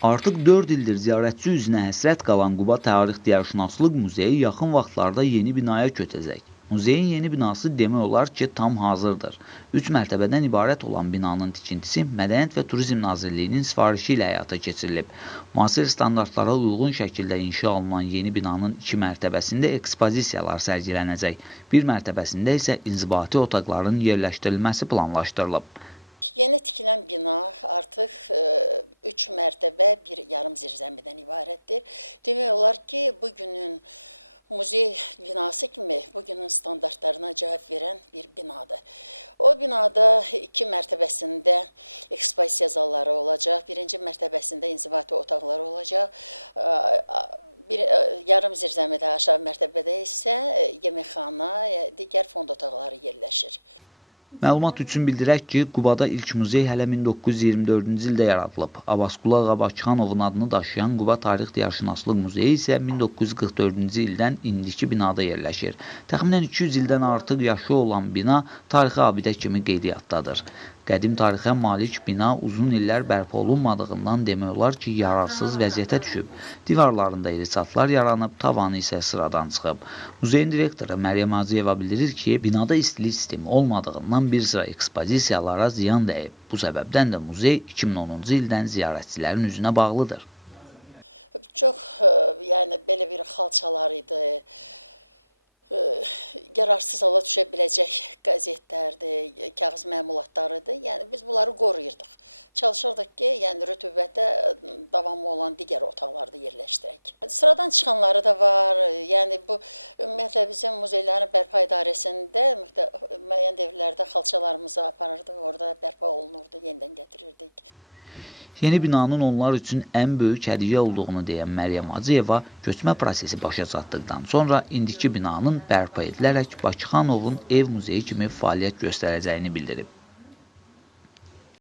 Artıq 4 ildir ziyarətçi üzünə həsrət qalan Quba Tarix-Diyarşünaslıq Muzeyi yaxın vaxtlarda yeni binaya köçəcək. Muzeyin yeni binası demək olar ki, tam hazırdır. 3 mərtəbədən ibarət olan binanın tikintisi Mədəniyyət və Turizm Nazirliyinin sifarişi ilə həyata keçirilib. Müasir standartlara uyğun şəkildə inşa olunan yeni binanın 2 mərtəbəsində ekspozisiyalar sərgilənəcək. Bir mərtəbəsində isə inzibati otaqların yerləşdirilməsi planlaşdırılıb. Yeni tikilən bina artıq 3 mərtəbə, bir yarım zirzəmidən ibarətdir. Demək olar ki, bugünün muzey binası kimi bugünün standartlarına cavab verən bir binadır. O binada 2 mərtəbəsində ekspozisiya zalları olacaq, birinci mərtəbəsində inzibati otaqları olacaq, yarım zirzəmidə aşağı mərtəbədə isə yeməkxana, digər fond otaqları yerləşir. Məlumat üçün bildirək ki, Qubada ilk muzey hələ 1924-cü ildə yaradılıb. Abbasqulu Ağa Bakıxanovun adını daşıyan Quba Tarix-Diyarşünaslıq Muzeyi isə 1944-cü ildən indiki binada yerləşir. Təxminən 200 ildən artıq yaşı olan bina tarixi abidə kimi qeydiyyatdadır. Qədim tarixə malik bina uzun illər bərpa olunmadığından demək olar ki, yararsız vəziyyətə düşüb. Divarlarında iri çatlar yaranıb, tavanı isə sıradan çıxıb. Muzeyin direktoru Məryəm Hacıyeva bildirir ki, binada istilik sistemi olmadığından bir sıra ekspozisiyalara ziyan dəyib. Bu səbəbdən də muzey 2010-cu ildən ziyarətçilərin üzünə bağlıdır. Çox, belə bir xalçalar idi. Yararsız hala düşə biləcək qəzetlərdir, kağız məmulatlarıdır. Yəni biz bunları qoruyurduq. Çalışırdıq ki, rütubətdə davamlı olan digər otaqlarda yerləşdirək. Sıradan çıxanları da var. Yəni bu ümumiyyətlə bizim muzeylərin bərpa idarəsində müəyyən dövrlərdə xalçalarımızı aparırdıq, orada bərpa olunurdu, yenidən gətirirdik. Yeni binanın onlar üçün ən böyük hədiyyə olduğunu deyən Məryəm Hacıyeva, köçmə prosesi başa çatdıqdan sonra indiki binanın bərpa edilərək Bakıxanovun ev muzeyi kimi fəaliyyət göstərəcəyini bildirib.